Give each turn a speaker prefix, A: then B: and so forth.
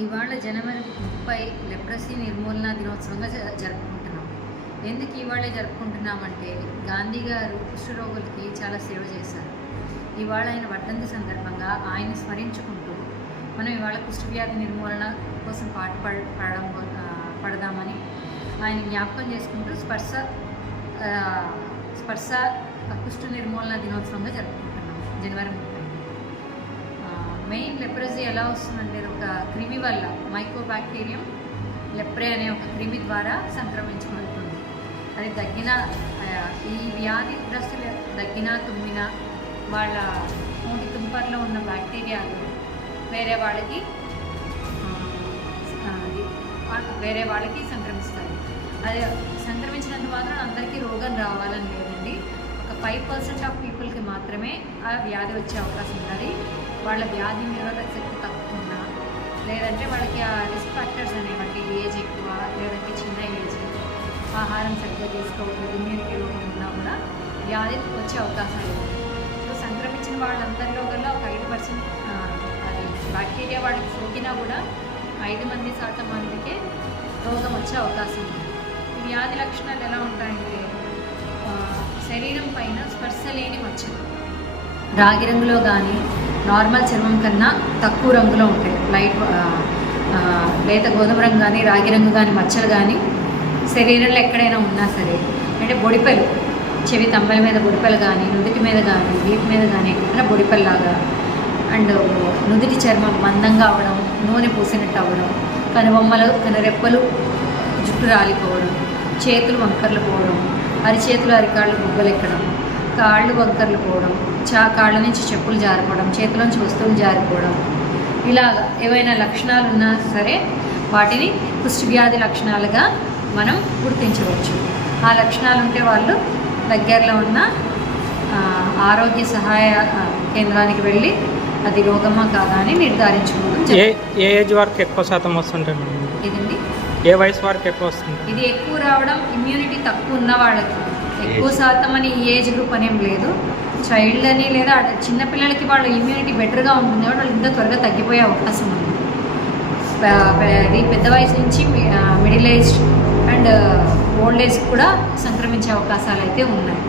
A: ఇవాళ జనవరి ముప్పై లెప్రసీ నిర్మూలన దినోత్సవంగా జరుపుకుంటున్నాం. ఎందుకు ఇవాళే జరుపుకుంటున్నామంటే గాంధీ గారు కుష్ఠరోగులకి చాలా సేవ చేశారు. ఇవాళ ఆయన వర్ధంతి సందర్భంగా ఆయన స్మరించుకుంటూ మనం ఇవాళ కుష్ఠవ్యాధి నిర్మూలన కోసం పాటు పడడం పడదామని ఆయన జ్ఞాపకం చేసుకుంటూ స్పర్శ స్పర్శ కుష్ఠ నిర్మూలన దినోత్సవంగా జరుపుకుంటున్నాం. జనవరి ముప్పై మెయిన్ లెప్రజీ ఎలా వస్తుందంటే ఒక క్రిమి వల్ల మైక్రోబాక్టీరియం లెప్రే అనే ఒక క్రిమి ద్వారా సంక్రమించుకుంటుంది అది తగ్గిన ఈ వ్యాధి గ్రస్తులు దగ్గిన తుమ్మిన వాళ్ళ మూడు తుంపర్లో ఉన్న బ్యాక్టీరియాలు వేరే వాళ్ళకి వేరే వాళ్ళకి సంక్రమిస్తాయి. అది సంక్రమించినంత మాత్రం అందరికీ రోగం రావాలని లేదండి. ఒక ఫైవ్ పర్సెంట్ ఆఫ్ పీపుల్కి మాత్రమే ఆ వ్యాధి వచ్చే అవకాశం ఉంటుంది వాళ్ళ వ్యాధి నిరోధక శక్తి తక్కువ ఉన్నా లేదంటే వాళ్ళకి ఆ రిస్క్ ఫ్యాక్టర్స్ అనేవంటి ఏజ్ ఎక్కువ లేదంటే చిన్న ఏజ్ ఆహారం సరిగ్గా తీసుకోవట్లేదు ఇమ్యూనిటీ లోపం ఉన్నా కూడా వ్యాధి వచ్చే అవకాశాలు సో సంక్రమించిన వాళ్ళందరిలో గల ఒక ఐదు పర్సెంట్ అది బ్యాక్టీరియా వాళ్ళకి సోకినా కూడా ఐదు మంది శాతం మందికే రోగం వచ్చే అవకాశం ఉంది. ఈ వ్యాధి లక్షణాలు ఎలా ఉంటాయంటే శరీరం పైన స్పర్శ లేని మచ్చలు. రాగి రంగులో కానీ నార్మల్ చర్మం కన్నా తక్కువ రంగులో ఉంటాయి. లైట్ లేత గోధుమ రంగు కానీ రాగి రంగు కానీ మచ్చలు కానీ శరీరంలో ఎక్కడైనా ఉన్నా సరే అంటే బొడిపెలు చెవి తమ్మల మీద బొడిపెలు కానీ నుదుటి మీద కానీ వీపు మీద కానీ ఎక్కడ బొడిపెల్లాగా అండ్ నుదుటి చర్మం మందంగా అవ్వడం నూనె పూసినట్టు అవ్వడం కనుబొమ్మలు కనురెప్పలు జుట్టు రాలిపోవడం చేతులు వంకర్లు పోవడం అరిచేతులు అరికాళ్ళు బుగ్గలెక్కడం కాళ్ళు వంకర్లు పోవడం చా కాళ్ళ నుంచి చెప్పులు జారిపోవడం చేతిలోంచి వస్తువులు జారిపోవడం. ఇలాగ ఏవైనా లక్షణాలు ఉన్నా సరే వాటిని కుష్టి వ్యాధి లక్షణాలుగా మనం గుర్తించవచ్చు. ఆ లక్షణాలు ఉంటే వాళ్ళు దగ్గరలో ఉన్న ఆరోగ్య సహాయ కేంద్రానికి వెళ్ళి అది రోగమా కాదా అని నిర్ధారించుకోవడం
B: ఏ ఏజ్ వరకు ఎక్కువ శాతం వస్తుంటాయి
A: ఇదండి
B: ఏ వయసు వరకు ఎక్కువ వస్తుంది
A: ఇది ఎక్కువ రావడం ఇమ్యూనిటీ తక్కువ ఉన్న వాళ్ళకి. ఎక్కువ శాతం అని ఈ ఏజ్ గ్రూప్ అనేం లేదు. చైల్డ్ అని లేదా చిన్నపిల్లలకి వాళ్ళ ఇమ్యూనిటీ బెటర్గా ఉంటుంది కాబట్టి వాళ్ళు ఇంకా త్వరగా తగ్గిపోయే అవకాశం ఉంది. అది పెద్ద వయసు నుంచి middle age and old age కూడా సంక్రమించే అవకాశాలు అయితే ఉన్నాయి.